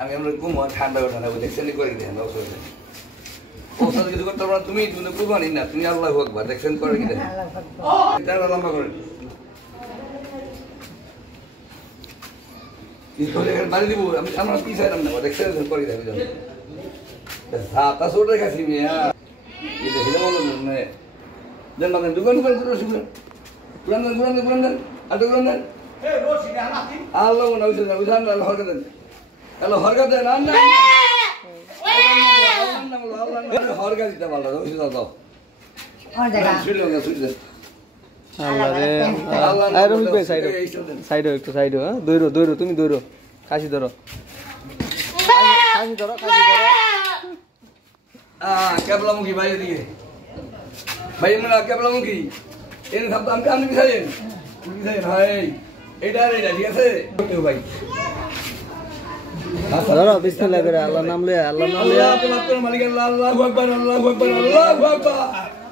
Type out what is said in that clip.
আমি আমরা ঘুমো ঠান্ডা ঠান্ডা দেখছেন করে দেন অসুবিধা ওষুধ কিছু করতে পারো তুমি তুমি কুরবানি না তুমি আল্লাহ আকবার দেখছেন করে কি দেন এটা লম্বা করে বাড়ি দিব আমি আমরা পিছাইলাম না দেখছেন করে দেবে তা ছোট খাসি মিয়া এটা হিলে বলো মানে দেন মানে দোকান করে দিল শুনে পুরান দেন আটো পুরান দেন আল্লাহ না বুঝান আল্লাহ হরকা দেন আল্লাহ হরকা দেন আর না হরকা দিতে পারলো বুঝে দাও তুমি দৌড়ো কাশি ধরো কেবলামুখী বাইরে দিকে ভাই মানে কেবলামুখী এনে থাকতো আমি আপনি বিছাইন ভাই এটা ঠিক আছে ভাই ধরো বিসমিল্লাহ করে আল্লাহর নাম লইয়া মালিক আল্লাহু আকবার আল্লাহু আকবার আল্লাহু আকবার